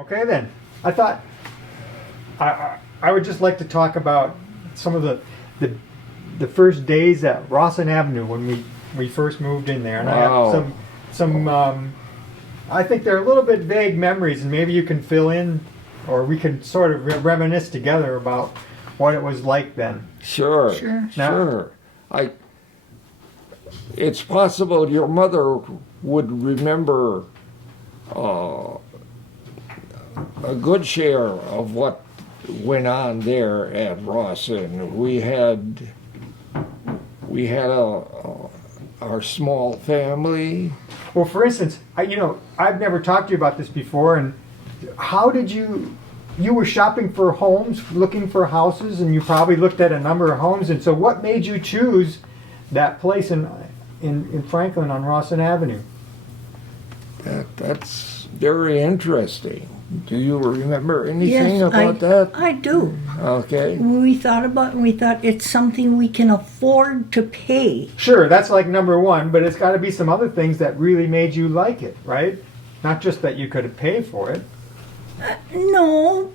Okay then. I thought I would just like to talk about some of the first days at Rawson Avenue when we first moved in there, and I have some I think they're a little bit vague memories, and maybe you can fill in, or we can sort of reminisce together about what it was like then. Sure. It's possible your mother would remember a good share of what went on there at Rawson. We had our small family. Well, for instance, I've never talked to you about this before, and how did you were shopping for homes, looking for houses, and you probably looked at a number of homes, and so what made you choose that place in Franklin on Rawson Avenue? That's very interesting. Do you remember anything about that? I do. Okay. We thought it's something we can afford to pay. Sure, that's like number one, but it's got to be some other things that really made you like it, right? Not just that you could pay for it. No,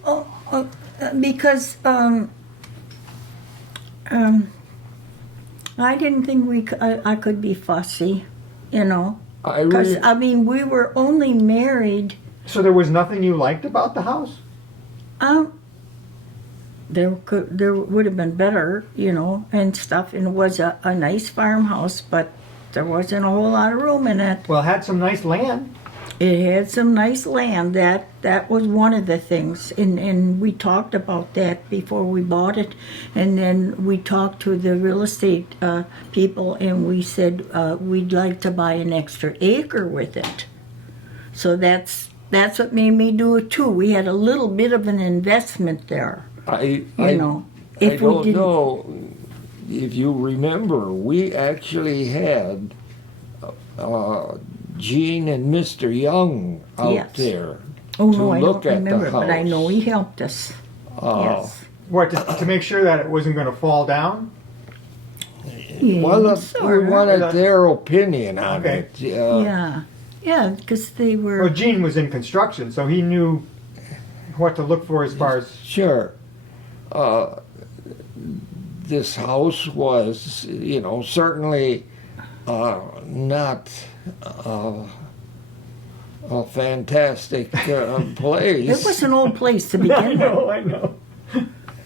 because I didn't think I could be fussy, Because we were only married. So there was nothing you liked about the house? There would have been better, and stuff. And it was a nice farmhouse, but there wasn't a whole lot of room in it. Well, it had some nice land. It had some nice land. That was one of the things, and we talked about that before we bought it, and then we talked to the real estate people, and we said we'd like to buy an extra acre with it. So that's what made me do it too. We had a little bit of an investment there. I don't know if you remember. We actually had Gene and Mr. Young out there to look at the house. But I know he helped us. Yes. What, to make sure that it wasn't going to fall down? Well, we wanted their opinion on it. Yeah, because they were... Well, Gene was in construction, so he knew what to look for as far as... Sure. This house was, certainly not a fantastic place. It was an old place to begin with. I know.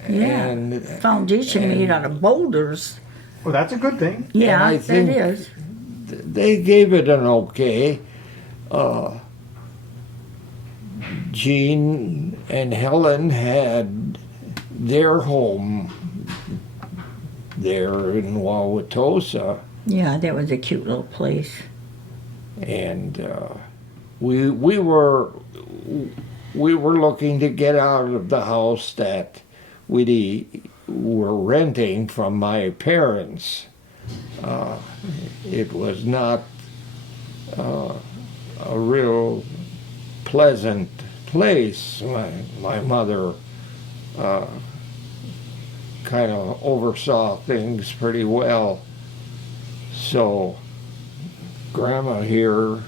Yeah, and foundation made out of boulders. Well, that's a good thing. Yeah, it is. They gave it an okay. Jean and Helen had their home there in Wauwatosa. Yeah, that was a cute little place. And we were looking to get out of the house that we were renting from my parents. It was not a real pleasant place. My mother kind of oversaw things pretty well. So Grandma here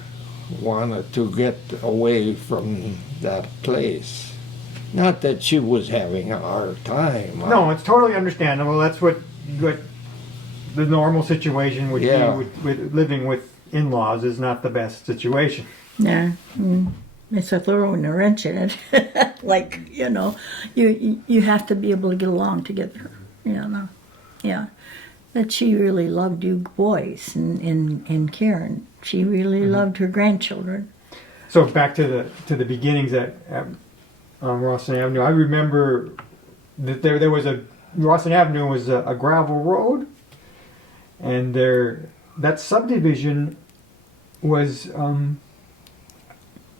wanted to get away from that place. Not that she was having a hard time. No, it's totally understandable. That's what the normal situation would be with living with in-laws is not the best situation. Yeah. It's a throwing a wrench in it. You have to be able to get along together. Yeah. That she really loved you boys and Karen. She really loved her grandchildren. So back to the beginnings at Rawson Avenue. I remember that there was Rawson Avenue was a gravel road, and that subdivision was.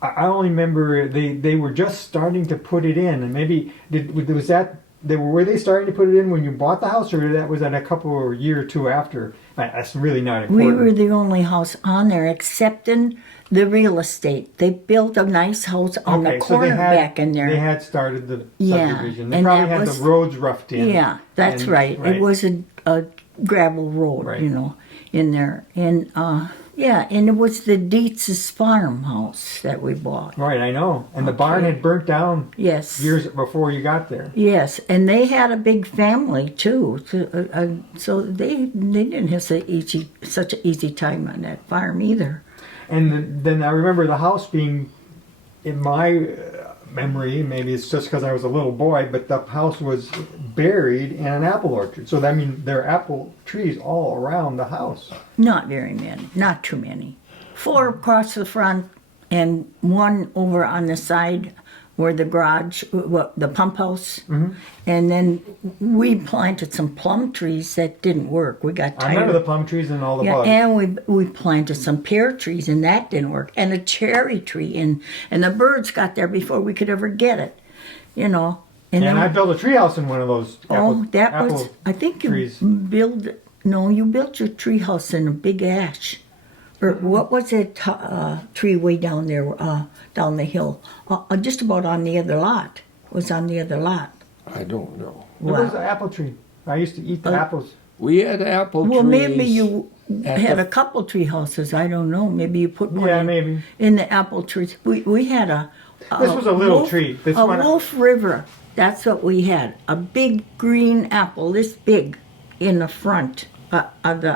I only remember they were just starting to put it in, and maybe were they starting to put it in when you bought the house, or was that a couple or year or two after? That's really not important. We were the only house on there, except in the real estate. They built a nice house on the corner back in there. They had started the subdivision. They and probably had the roads roughed in. Yeah, that's right. It was a gravel road, right. In there. And Yeah, and it was the Dietz's farmhouse that we bought. Right, I know. And the barn had burnt down Yes. years before you got there. Yes, and they had a big family too, so they didn't have such an easy time on that farm either. And then I remember the house being, in my memory, maybe it's just because I was a little boy, but the house was buried in an apple orchard. So that means there are apple trees all around the house. Not very many, not too many. 4 across the front, and 1 over on the side where the garage, the pump house. Mm-hmm. And then we planted some plum trees that didn't work. We got tired. I remember the plum trees and all the Yeah, bugs. and we planted some pear trees, and that didn't work. And a cherry tree, and the birds got there before we could ever get it, you know. And then, I built a treehouse in one of those apple, that apple was, I think you trees. you built your tree house in a big ash. Or what was it, tree way down there, down the hill? Just about on the other lot. It was on the other lot. I don't know. It was an apple tree. I used to eat the apples. We had apple trees. Well, maybe you at had the- a couple tree houses. I don't know. Maybe you put one Yeah, in, maybe. in the apple trees. We had a This was a little tree. This a one- Wolf River. That's what we had. A big green apple, this big, in the front of the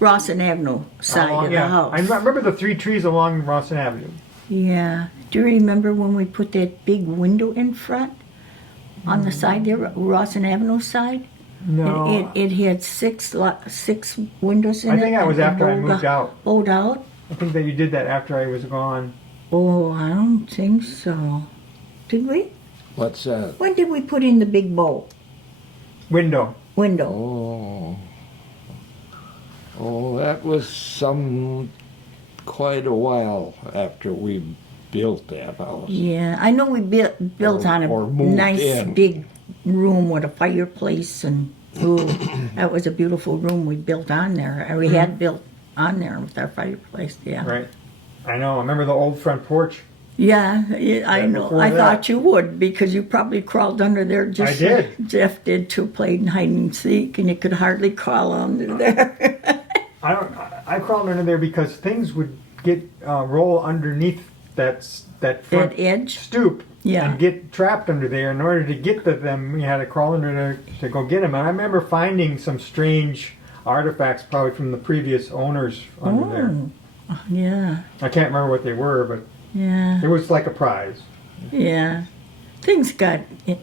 Rawson Avenue side of the house. I remember the 3 trees along Rawson Avenue. Yeah. Do you remember when we put that big window in front on the side there, Rawson Avenue side? No. It had 6 windows in it. I think that was and after I bowled moved out. Bowled out? I think that you did that after I was gone. Oh, I don't think so. Did we? What's that? When did we put in the big bow Window. window? Oh. Oh, that was quite a while after we built that house. Yeah, I know we built on Or a moved nice in. big room with a fireplace, and that was a beautiful room we built on there. And we had built on there with our fireplace. Yeah. Right. I know. I remember the old front porch. Yeah, I know. before I that- thought you would, because you probably crawled under there just I did. Jeff did too, played hide and seek, and you could hardly crawl under there. I crawled under there because things would roll underneath that front That edge? stoop. Yeah. And get trapped under there. In order to get to them, you had to crawl under there to go get them. And I remember finding some strange artifacts, probably from the previous owners under there. Oh, yeah, I can't remember what they were, but yeah. it was like a prize. Yeah, things got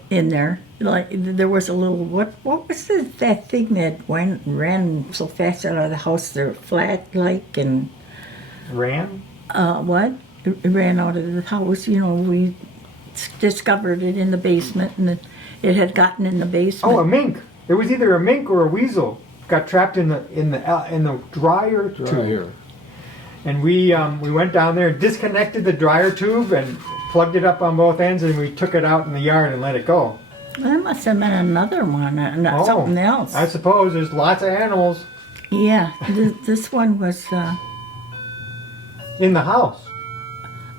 in there. Like there was a little what was that thing that ran so fast out of the house? There, flat like and Ran? what? It ran out of the house. You know, we discovered it in the basement, and it had gotten in the basement. Oh, a mink. It was either a mink or a weasel. Got trapped in the dryer tube. Dryer. And we went down there, disconnected the dryer tube, and plugged it up on both ends, and we took it out in the yard and let it go. That must have been another one, not something else. I suppose there's lots of animals Yeah, this one was in the house.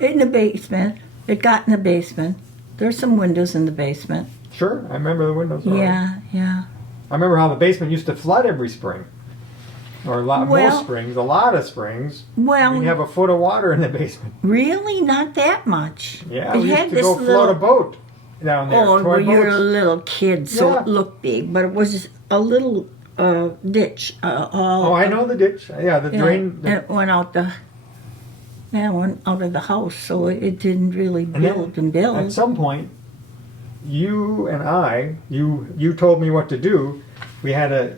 in the basement. It got in the basement. There's some windows in the basement. Sure, I remember the windows. all right. Yeah. I remember how the basement used to flood every spring. Or most springs, a lot of springs. Well, You'd have a foot of water in the basement. really, not that much. Yeah, It we had used to this go little- float a boat down there. Oh, toy well, you're a boats. little kid, so Yeah. it looked big, but it was a little ditch. Oh, I know the ditch. Yeah, the drain. And it went out went out of the house, so it didn't really And then build and build. At some point, you and you told me what to do. We had to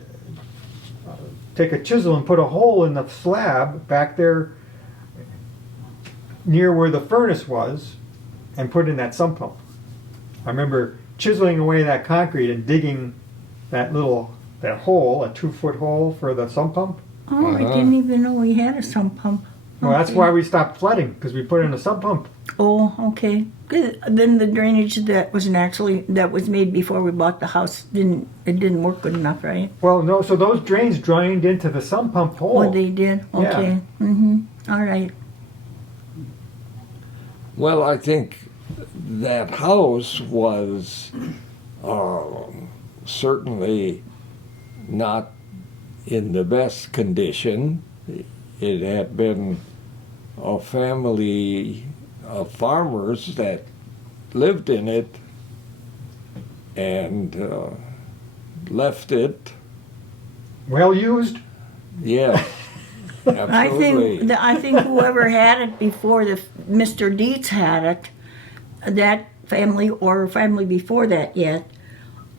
take a chisel and put a hole in the slab back there near where the furnace was and put in that sump pump. I remember chiseling away that concrete and digging that hole, a 2-foot hole for the sump pump. Oh, I didn't even know we had a sump pump. Well, that's Okay. why we stopped flooding, because we put in a sump pump. Oh, okay. Good. Then the drainage that was made before we bought the house didn't work good enough, right? Well, no, so those drains drained into the sump pump hole. Oh, they did. Okay. All right. Well, I think that house was certainly not in the best condition. it had been a family of farmers that lived in it and left it. Well used? Yeah, absolutely. I think whoever had it before Mr. Dietz had it, that family or family before that yet,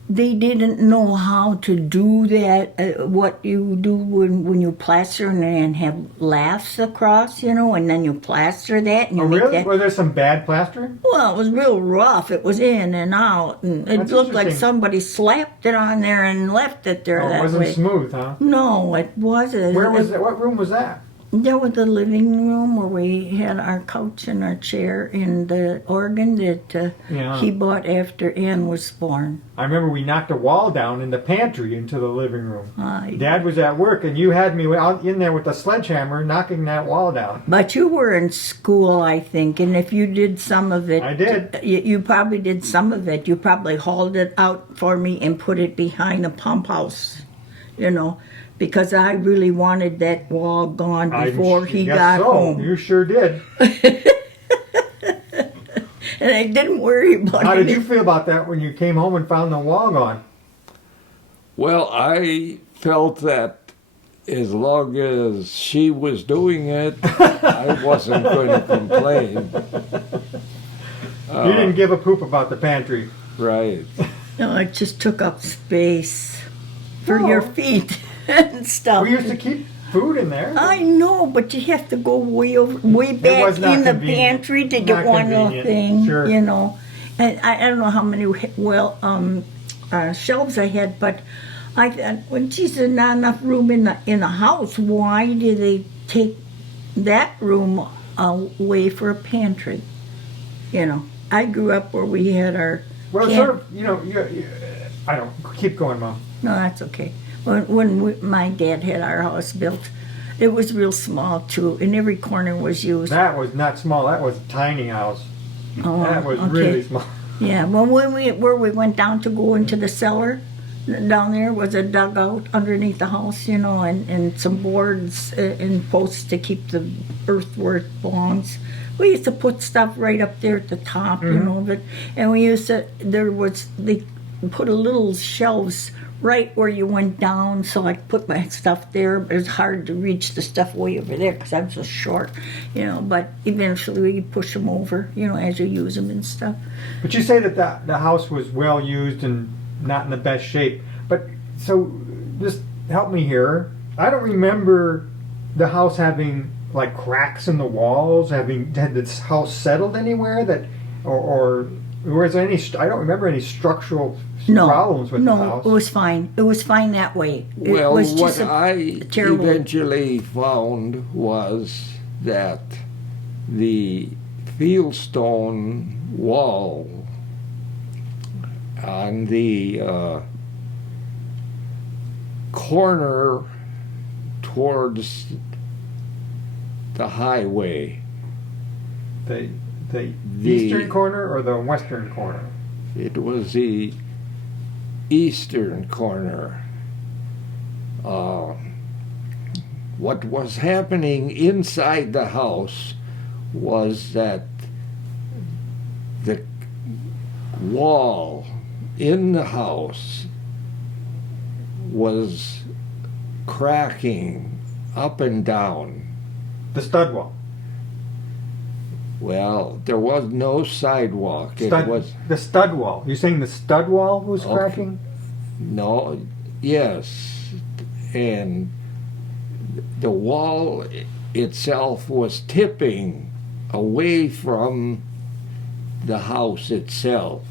they didn't know how to do that, what you do when you plaster and have laughs across, and then you plaster that. And you Oh, make really? that. Were there some bad plastering? Well, it was real rough. It was in and out. And it That's looked like interesting. somebody slapped it on there and left it there Oh, it that wasn't way. smooth, huh? No, it wasn't. Where was that? What room was that? There was the living room where we had our couch and our chair and the organ that Yeah. he bought after Ann was born. I remember we knocked a wall down in the pantry into the living room. I- Dad was at work, and you had me out in there with a sledgehammer knocking that wall down. But you were in school, I think, and if you did some of it, I did. You probably did some of it. You probably hauled it out for me and put it behind the pump house, because I really wanted that wall gone before he Yes, got so. home. You sure did. And I didn't worry about How it. did you feel about that when you came home and found the wall gone? Well, I felt that as long as she was doing it, I wasn't going to complain. You didn't give a poop about the pantry. Right. No, it just took up space for your No. feet and stuff. We used to keep food in there. I know, but you have to go way back was not in the convenient. pantry to get Not one little convenient, thing, sure. And I don't know how many shelves I had, but I thought, well, geez, there's not enough room in the house. Why did they take that room away for a pantry? I grew up where we had our. Well, it's can- sort of, I don't, keep going, Mom. No, that's okay. When my dad had our house built, it was real small too, and every corner was used. That was not small, that was a tiny house. Oh, That was okay. really small. Yeah, well, where we went down to go into the cellar, down there was a dugout underneath the house, and some boards and posts to keep the earth where it belongs. We used to put stuff right up there at the top, and we used to, they put a little shelves right where you went down, so I put my stuff there. It was hard to reach the stuff way over there because I'm so short, but eventually we push them over, as you use them and stuff. But you say that the house was well used and not in the best shape. But, so, just help me here. I don't remember the house having, like, cracks in the walls, had this house settled anywhere that, or was there any, I don't remember any structural problems with the house. No, it was fine. It was fine that way. It Well, was what just I terrible. eventually found was that the fieldstone wall on the corner towards the highway, The The- eastern corner or the western corner? it was the eastern corner. What was happening inside the house was that the wall in the house was cracking up and down. The stud wall. Well, there was no sidewalk. It Stud, was the stud wall. You're saying the stud wall was Okay. cracking? no, yes, and the wall itself was tipping away from the house itself.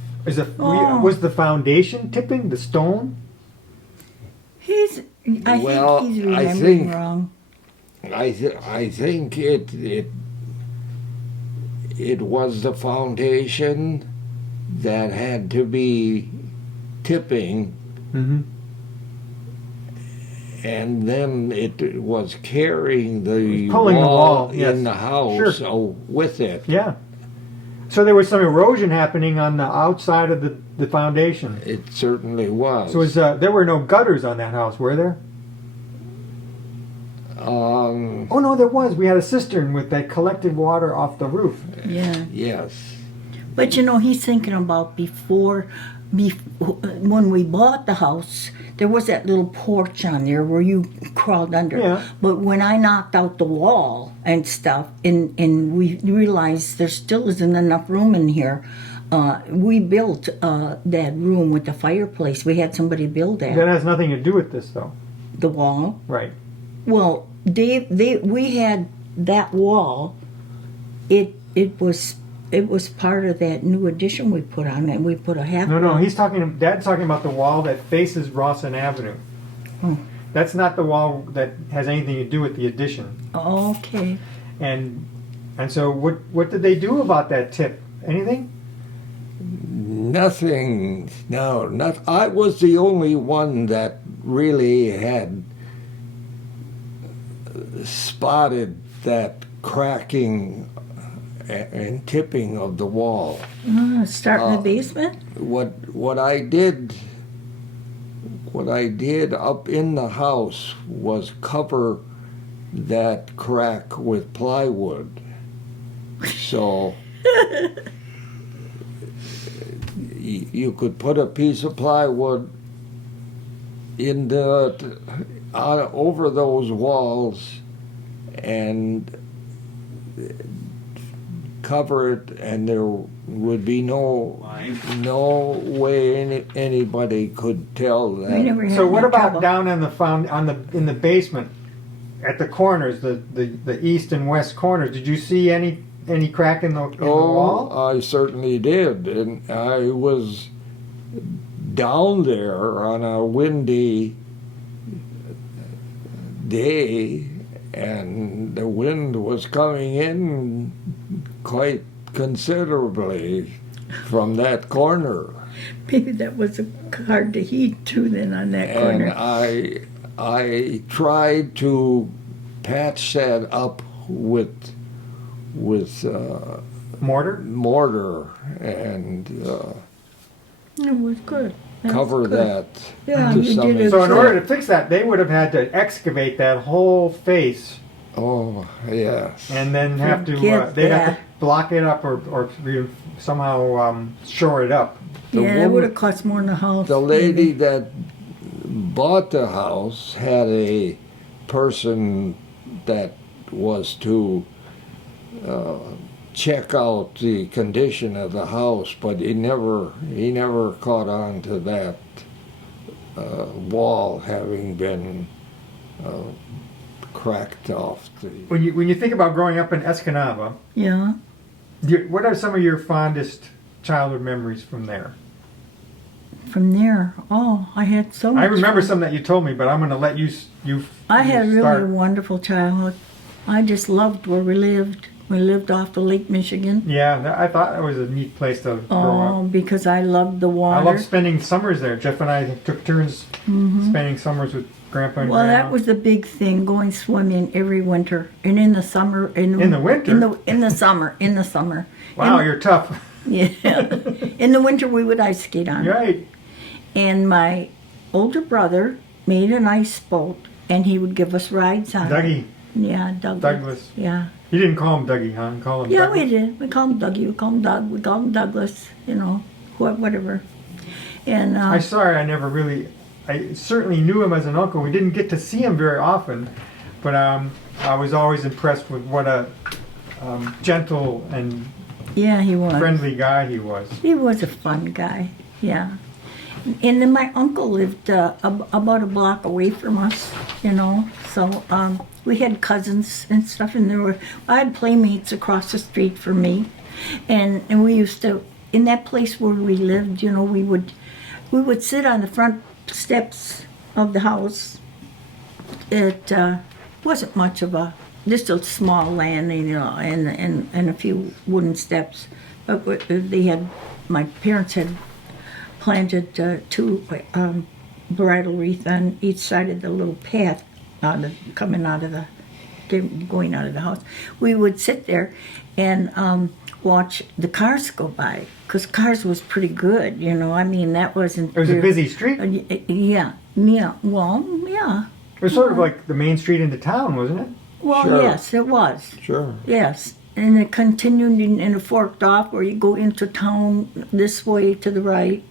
Oh. Was the foundation tipping the stone? Well, I think he's I remembering think- wrong. I think it was the foundation that had to be tipping, Mm-hmm. and then it was carrying the Pulling the wall, yes. in the house Sure. with it. Yeah. So there was some erosion happening on the outside of the foundation. It certainly was. So there were no gutters on that house, were there? Oh no, there was. We had a cistern with that collected water off the roof. Yeah. Yes. But you know, he's thinking about before, when we bought the house, there was that little porch on there where you crawled under. Yeah. But when I knocked out the wall and stuff, and we realized there still isn't enough room in here, we built that room with the fireplace. We had somebody build That that. has nothing to do with this, though. The wall. Right. Well, we had that wall. It was part of that new addition we put on, and we put a half. No, Dad's talking about the wall that faces Rawson Avenue. Oh. That's not the wall that has anything to do with the addition. Okay. And so what did they do about that tip? Anything? Nothing. No, not. I was the only one that really had spotted that cracking and tipping of the wall. Start in the basement. What I did up in the house was cover that crack with plywood. So you could put a piece of plywood in over those walls and cover it, and there would be no way anybody could tell We that. never had So what no about trouble. down in the basement at the corners, the east and west corners? Did you see any crack in the wall? I certainly did, and I was down there on a windy day, and the wind was coming in quite considerably from that corner. Maybe that was hard to heat too. Then on that And corner. I tried to patch that up with Mortar? and It was good. That cover was good. that Yeah, to you some did it. So in extent. order to fix that, they would have had to excavate that whole face Oh, yes. and then have to Forget they'd have that. to block it up or somehow shore it up. The Yeah, it woman- would have cost more than the house. The lady maybe. that bought the house had a person that was to check out the condition of the house, but he never caught on to that wall having been cracked off. When you think about growing up in Escanaba, Yeah. what are some of your fondest childhood memories from there? From there, I had so much. I remember fun. some that you told me, but I'm going to let you I had really a start. wonderful childhood. I just loved where we lived. We lived off the Lake Michigan. Yeah, I thought that was a neat place to grow up. Oh, because I loved the water. I loved spending summers there. Jeff and I took turns spending summers with Grandpa and Well, Grandma. that was the big thing, going swimming every winter, and in the summer. In the winter? In the summer. Wow, you're tough. Yeah. In the winter, we would ice skate on. Right. And my older brother made an ice boat, and he would give us rides on it. Dougie, Yeah, Douglas. Yeah. You didn't call him Dougie, huh? You call him Yeah, Douglas? we did. We called him Dougie. We called him Doug. We called him Douglas. Whatever. And I'm sorry, I certainly knew him as an uncle. We didn't get to see him very often, but I was always impressed with what a gentle and yeah, he was. friendly guy he was. He was a fun guy. Yeah. And then my uncle lived about a block away from us, So we had cousins and stuff, and I had playmates across the street from me, and we used to, in that place where we lived, we would sit on the front steps of the house. It wasn't much of just a small landing, and a few wooden steps, but my parents had planted two bridal wreath on each side of the little path going out of the house. We would sit there and watch the cars go by, because cars was pretty good, I mean, that wasn't... It was a busy street. Yeah, well, yeah. It was sort of like the main street into town, wasn't it? Well, Sure. yes, it was. Sure. Yes. And it continued and it forked off where you go into town this way to the right.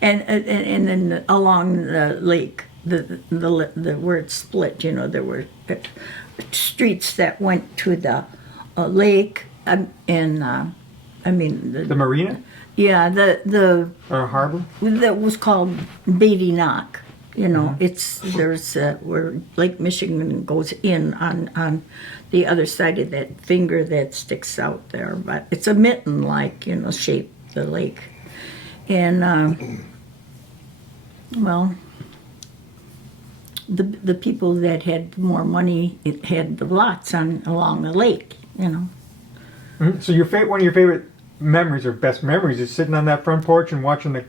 And then along the lake, the where it split, you know, there were streets that went to the lake and I mean The marina yeah the or harbor. that was called Beatty Knock. You know, Mm-hmm. it's there's where Lake Michigan goes in on the other side of that finger that sticks out there, but it's a mitten like, you know, shape, the lake. And well, the people that had more money, it had the lots on along the lake, you know. Mhm. So one of your favorite memories or best memories is sitting on that front porch and watching the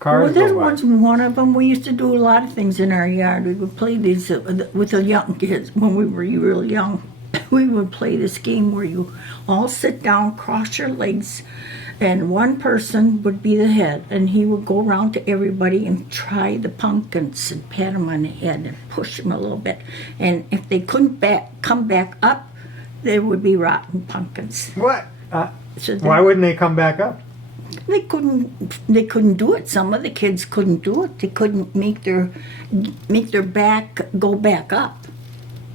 cars Well, there go by. was one of them. We used to do a lot of things in our yard. We would play these with the young kids when we were real young. We would play this game where you all sit down, cross your legs, and one person would be the head, and he would go around to everybody and try the pumpkins and pat them on the head and push them a little bit. And if they couldn't come back up, there would be rotten pumpkins. What? So Why wouldn't they come back up? They couldn't do it. Some of the kids couldn't do it. They couldn't make their back go back up.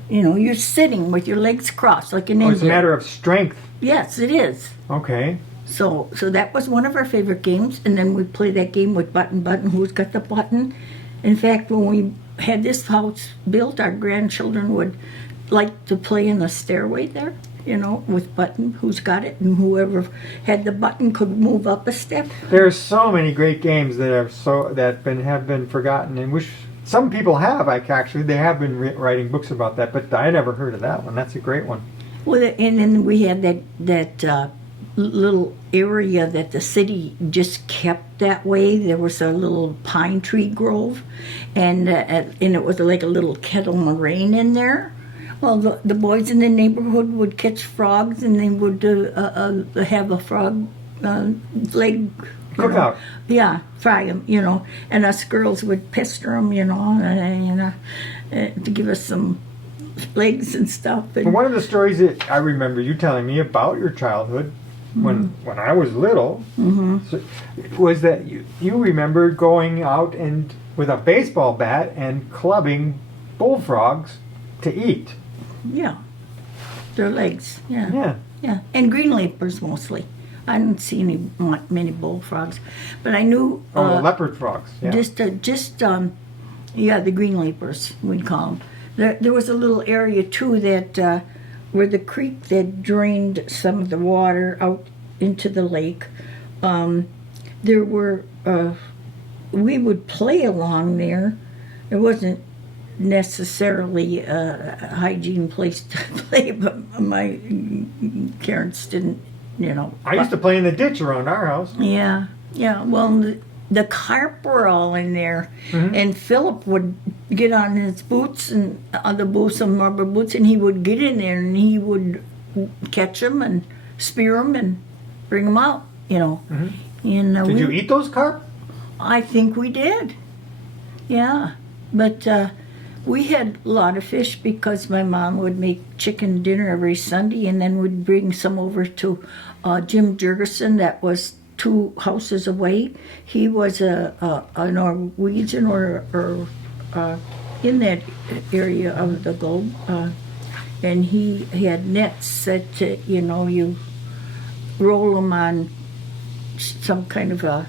You know, you're sitting with your legs crossed like an Oh, it's a Indian. matter of strength. Yes, it is. Okay. So that was one of our favorite games, and then we'd play that game with button, who's got the button. In fact, when we had this house built, our grandchildren would like to play in the stairway there, you know, with button, who's got it, and whoever had the button could move up a step. There are so many great games that have been forgotten, and which some people have. Actually, they have been writing books about that, but I never heard of that one. That's a great one. Well, and then we had that little area that the city just kept that way. There was a little pine tree grove, and it was like a little kettle moraine in there. Well, the boys in the neighborhood would catch frogs, and they would have a frog leg. Cookout. Yeah, fry them, you know. And us girls would pester them, you know, to give us some legs and stuff. And And one of the stories that I remember you telling me about your childhood when I was little was that you remember going out and with a baseball bat and clubbing bullfrogs to eat. yeah, their legs, Yeah. Yeah, and green leapers mostly. I didn't see many bullfrogs, but I knew Oh, leopard frogs. Yeah. the green leapers we'd call them. There was a little area too that where the creek that drained some of the water out into the lake. There were we would play along there. It wasn't necessarily a hygiene place to play, but my parents didn't, you know. I used to play in the ditch around our house. Yeah. Well, the carp were all in there, and Philip would get on his boots and on the boots, some rubber boots, and he would get in there and he would catch them and spear them and bring them out, you know. And Did you eat those carp? I think we did. Yeah, but we had a lot of fish because my mom would make chicken dinner every Sunday, and then would bring some over to Jim Jurgensen, that was 2 houses away. He was a Norwegian or in that area of the globe, and he had nets that you know, you roll them on some kind of a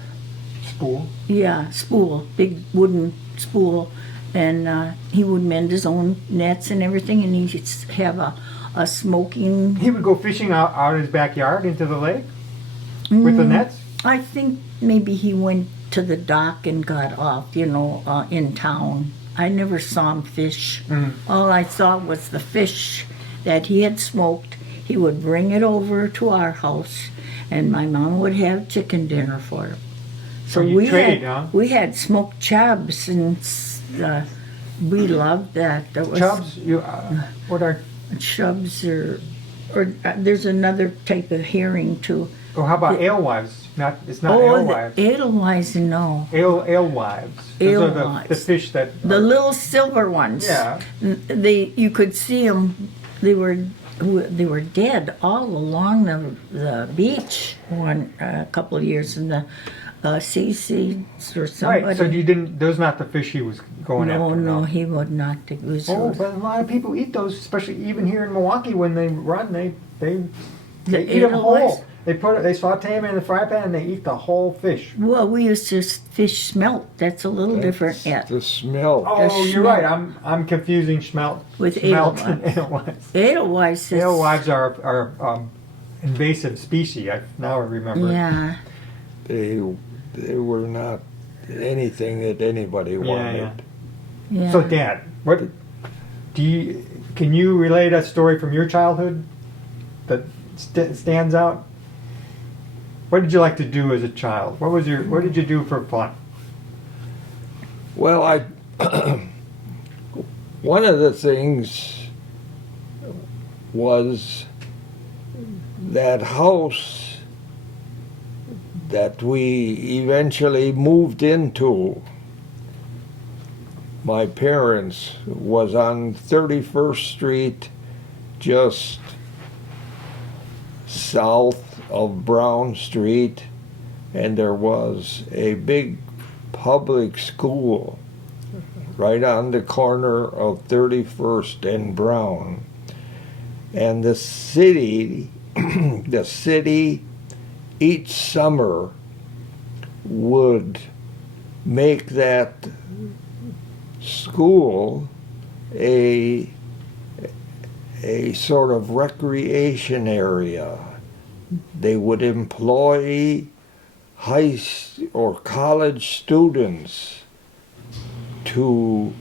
spool, big wooden spool, and he would mend his own nets and everything, and he'd have a smoking. He would go fishing out his backyard into the lake with the nets? I think maybe he went to the dock and got off, you know, in town. I never saw him fish. All I saw was the fish that he had smoked. He would bring it over to our house, and my mom would have chicken dinner for him. So you trade, huh? we had smoked chubs, and we loved that. That was Chubs? What are... chubs, or there's another type of herring too. Oh, how about alewives? It's not Oh, alewives. the edelweiss, no. Alewives. Those are the Alewives. fish that. The little silver ones. Yeah. You could see them. They were dead all along the beach a couple of years in the seeds or somebody. Right. So you didn't. Those not the fish he was going No, after. no, he would not. It was. Oh, but a lot of people eat those, especially even here in Milwaukee when they run. They eat them edelweiss? whole. They saute them in the fry pan and they eat the whole fish. Well, we used to fish smelt. That's a little different. Yeah. The smell. Oh, you're smelt. right. I'm confusing smelt With smelt and edelweiss. alewives. Edelweiss is. Alewives are invasive species. Now I remember. Yeah. They were not anything that anybody wanted. Yeah. So, Dad, can you relate a story from your childhood that stands out? What did you like to do as a child? What did you do for fun? Well, one of the things was that house that we eventually moved into. My parents was on 31st Street, just south of Brown Street, and there was a big public school right on the corner of 31st and Brown. And the city each summer would make that school a sort of recreation area. They would employ high or college students to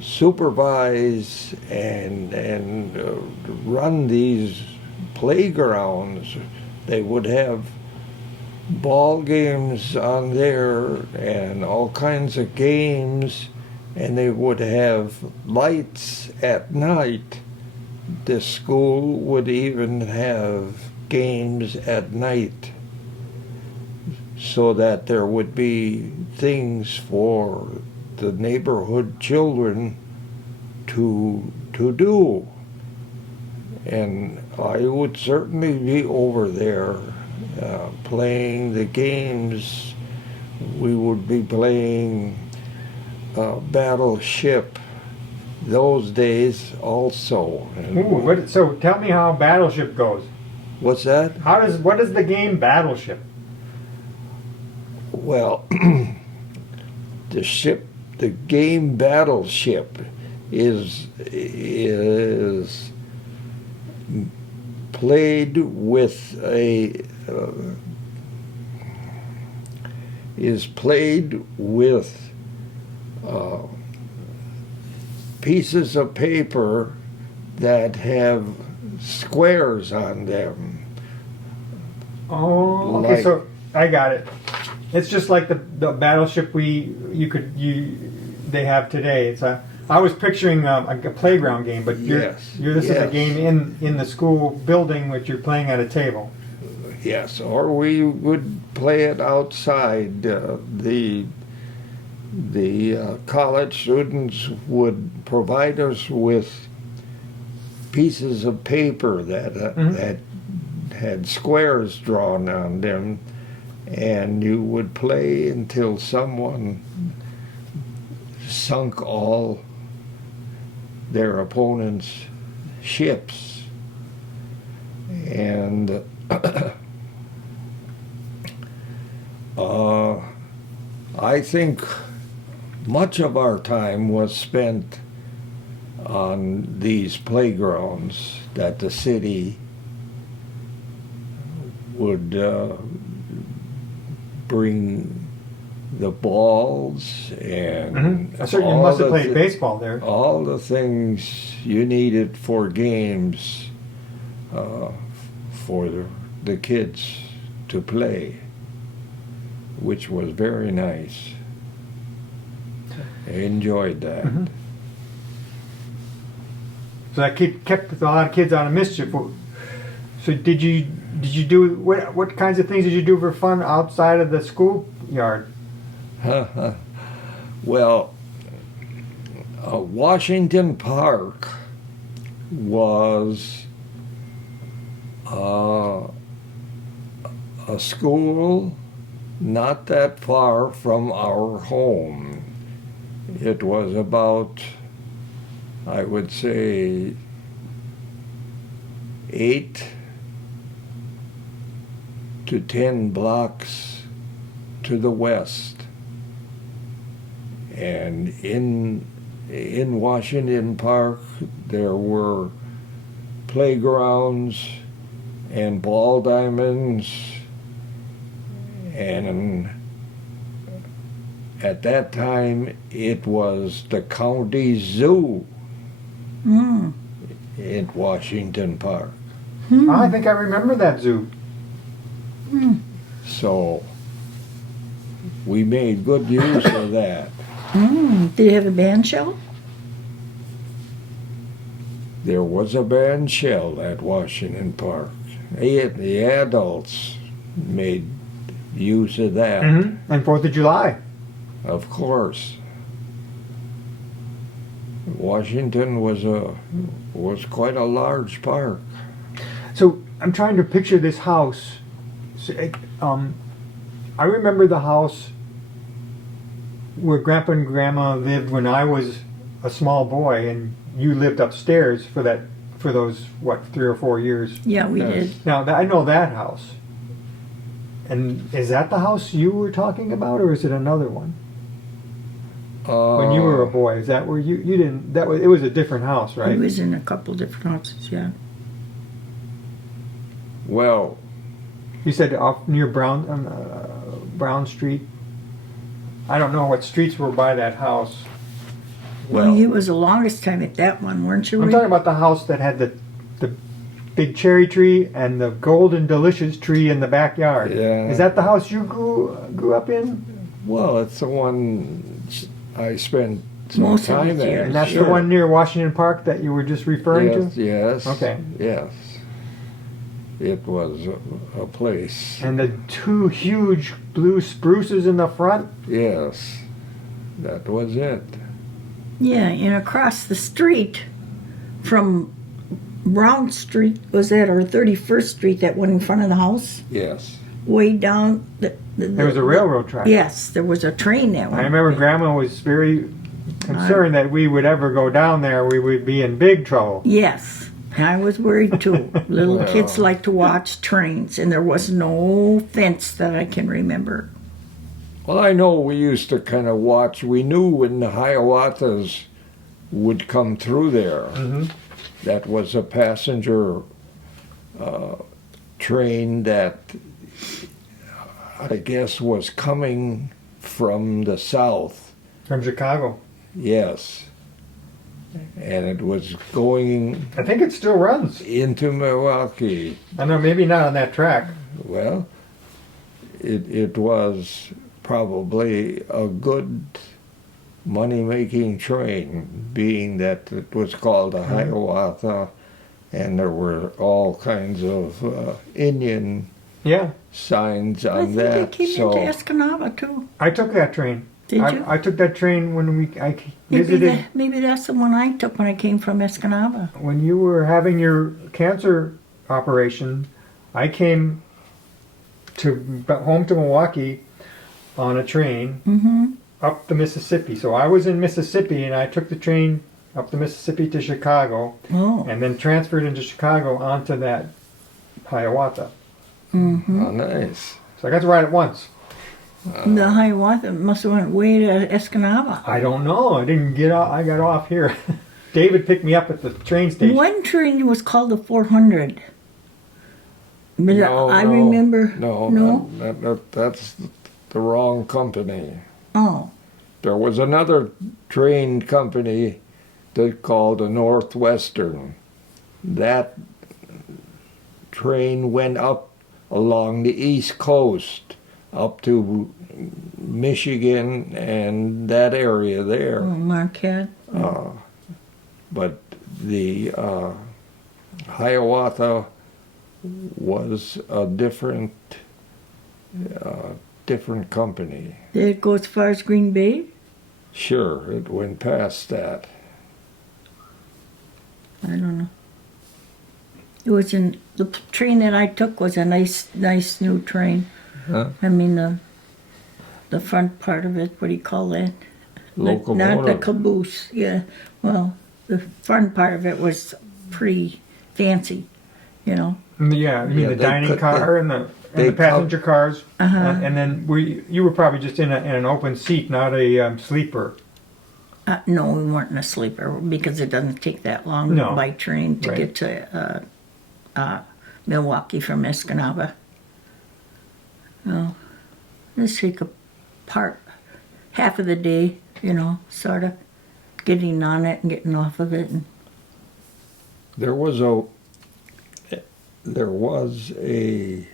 supervise and run these playgrounds. They would have ball games on there and all kinds of games, and they would have lights at night. The school would even have games at night so that there would be things for the neighborhood children to do. And I would certainly be over there playing the games. We would be playing Battleship those days also. Ooh, so tell me how Battleship goes. What's that? What is the game Battleship? Well, the game Battleship is played with pieces of paper that have squares on them. Oh, okay. So I got it. It's just like the Battleship they have today. I was picturing a playground game, but this is a game in the school building which you're playing at a table. Yes, or we would play it outside. The college students would provide us with pieces of paper that had squares drawn on them, and you would play until someone sunk all their opponent's ships. And I think much of our time was spent on these playgrounds that the city would bring the balls and So you must have played baseball there. all the things you needed for games for the kids to play, which was very nice. I enjoyed that. Mm-hmm. So that kept a lot of kids out of mischief. So did you did you do what kinds of things did you do for fun outside of the schoolyard? Well, Washington Park was a school not that far from our home. It was about, I would say, 8 to 10 blocks to the west. And in Washington Park, there were playgrounds and ball diamonds, and at that time it was the county zoo in Washington Park. I think I remember that zoo. So we made good use of that. Did you have a band shell? There was a band shell at Washington Park. The adults made use of that, And 4th of July. of course. Washington was quite a large park. So I'm trying to picture this house. I remember the house where Grandpa and Grandma lived when I was a small boy, and you lived upstairs for those 3 or 4 years. Yeah, we Yes. did. Now I know that house. And is that the house you were talking about, or is it another one? When you were a boy, is that where you didn't? It was a different house, right? He was in a couple different houses, yeah. Well, You said off near Brown Street. I don't know what streets were by that house. Well, you was the longest time at that one, weren't you? I'm Ray? talking about the house that had the big cherry tree and the golden delicious tree in the backyard. Yeah. Is that the house you grew up in? well, it's the one I spent some Most of time his at. years. And that's Sure. the one near Washington Park that you were just referring Yes, to? yes. Okay. Yes. It was a place. And the 2 huge blue spruces in the front? Yes. That was it. Yeah, and across the street from Brown Street, was that, or 31st Street, that one in front of the house? Yes. Way down There was a railroad track. Yes, there was a train that I went. remember Grandma was very concerned that we would ever go down there. We would be in big trouble. Yes, I was worried too. Little Well. kids like to watch trains, and there was no fence that I can remember. Well, I know we used to kind of watch. We knew when the Hiawatas would come through there. Mhm. That was a passenger train that I guess was coming from the south. From Chicago. Yes. And it was going I think it still runs. into Milwaukee. I know, maybe not on that track. Well, it was probably a good money-making train, being that it was called a Hiawatha, and there were all kinds of Indian Yeah, signs I on think that. it came So into Escanaba too. I took that train. Did you? I took that train when I Maybe, visited. maybe that's the one I took when I came from Escanaba. When you were having your cancer operation, I came home to Milwaukee on a train Mm-hmm. up the Mississippi. So I was in Mississippi, and I took the train up the Mississippi to Chicago, Oh. and then transferred into Chicago onto that Hiawatha. Mm-hmm. oh, nice. So I got to ride it once. The Hiawatha must have went way to Escanaba. I don't know. I didn't get off. I got off here. David picked me up at the train station. One train was called the 400. But I remember. No, that's the wrong company. Oh. There was another train company that called the Northwestern. That train went up along the East Coast, up to Michigan and that area there. Oh, Marquette. But the Hiawatha was a different company. Did it go as far as Green Bay? Sure, it went past that. I don't know. It was the train that I took was a nice new train. Huh? I mean the front part of it. What do you call that? Not the Locomotive. caboose. Yeah. Well, the front part of it was pretty fancy. You know. Yeah, you mean Yeah, the they dining cut car and they the passenger cars, Uh-huh. and then you were probably just in an open seat, not a sleeper. No, we weren't in a sleeper because it doesn't take that long No. by train to Right. get to Milwaukee from Escanaba. No, just take half of the day, you know, sort of getting on it and getting off of it. And There was a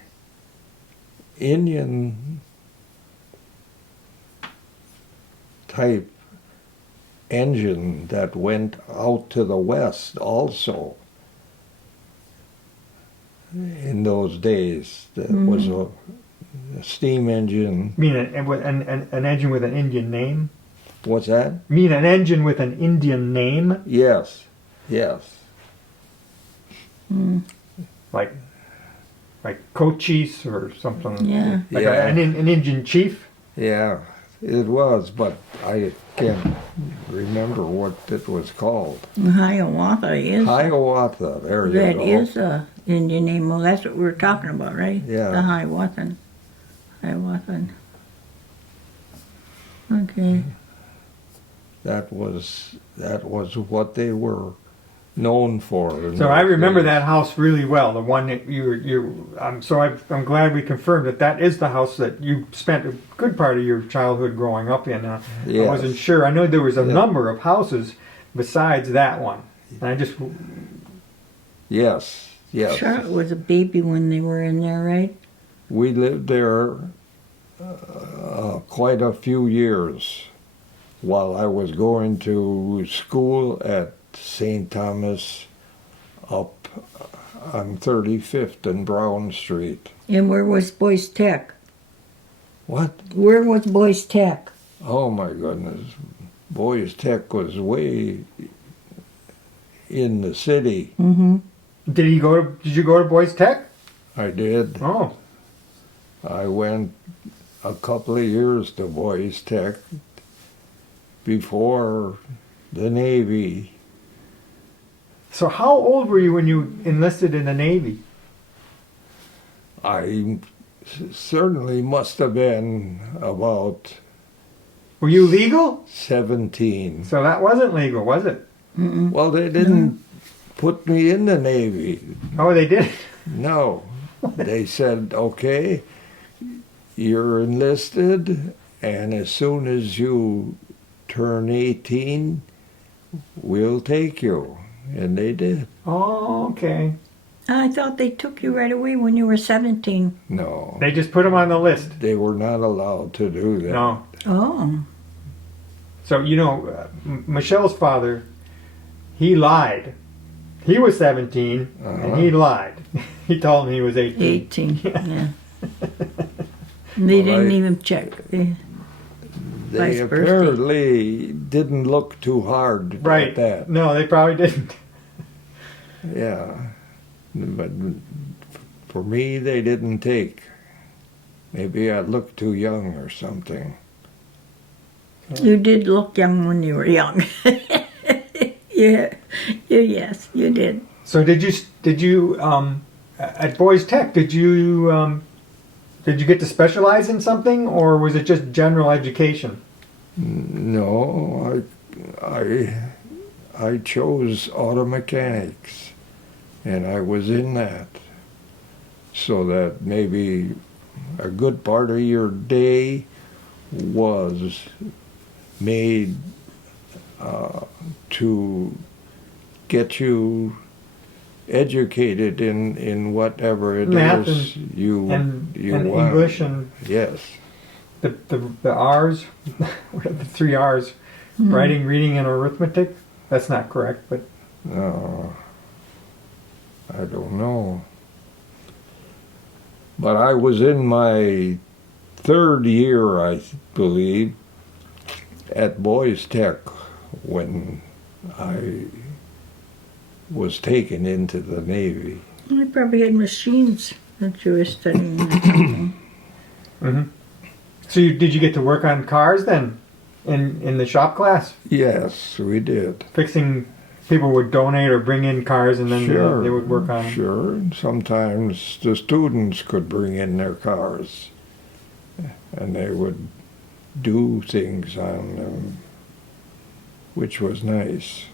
Indian type engine that went out to the west also in those days. That was a steam engine. You mean an engine with an Indian name? What's that? You mean an engine with an Indian name, Yes. like Cochise or something? Yeah. Like Yeah. an Indian chief? Yeah, it was, but I can't remember what it was called. Hiawatha is Hiawatha, there you that go. is a Indian name. Well, that's what we were talking about, right? Yeah. The Hiawathan. Hiawathan. Okay. That was what they were known for. in So I those remember days. that house really well. The one that I'm glad we confirmed that is the house that you spent a good part of your childhood growing up in. I Yes. wasn't sure. I know there was a Yeah. number of houses besides that one, and I just Yes. Charlotte was a baby when they were in there, right? We lived there quite a few years while I was going to school at St. Thomas up on 35th and Brown Street. And where was Boys Tech? What? Where was Boys Tech? Oh my goodness. Boys Tech was way in the city. Mm-hmm. did you go to Boys Tech? I did. Oh, I went a couple of years to Boys Tech before the Navy. so how old were you when you enlisted in the Navy? I certainly must have been about Were you legal? 17. So that wasn't legal, was it? Well, they didn't put me in the Navy. Oh, they did. No. They said, okay, you're enlisted, and as soon as you turn 18, we'll take you. And they did. Oh, okay. I thought they took you right away when you were 17. No. They just put him on the list. They were not allowed to do that. No. Oh. So, Michelle's father, he lied. He was 17, and he lied. He told me he was 18. 18, yeah. They Well, didn't I- even check. They Vice versa. apparently didn't look too hard Right. at that. No, they probably didn't. Yeah. But for me, they didn't take. Maybe I looked too young or something. You did look young when you were young. Yeah. Yes, you did. So did you at Boys Tech, did you get to specialize in something, or was it just general education? No, I chose auto mechanics, and I was in that. So that maybe a good part of your day was made to get you educated in whatever it Math is you And want. English and Yes. the R's, what are the 3 R's? Writing, reading, and arithmetic? That's not correct, but I don't know. But I was in my third year, I believe, at Boys Tech when I was taken into the Navy. You probably had machines that you were studying or something. So did you get to work on cars then, in the shop class? Yes, we did. Fixing, people would donate or bring in cars, and then Sure. they would work on them. Sure, and sometimes the students could bring in their cars, and they would do things on them, which was nice.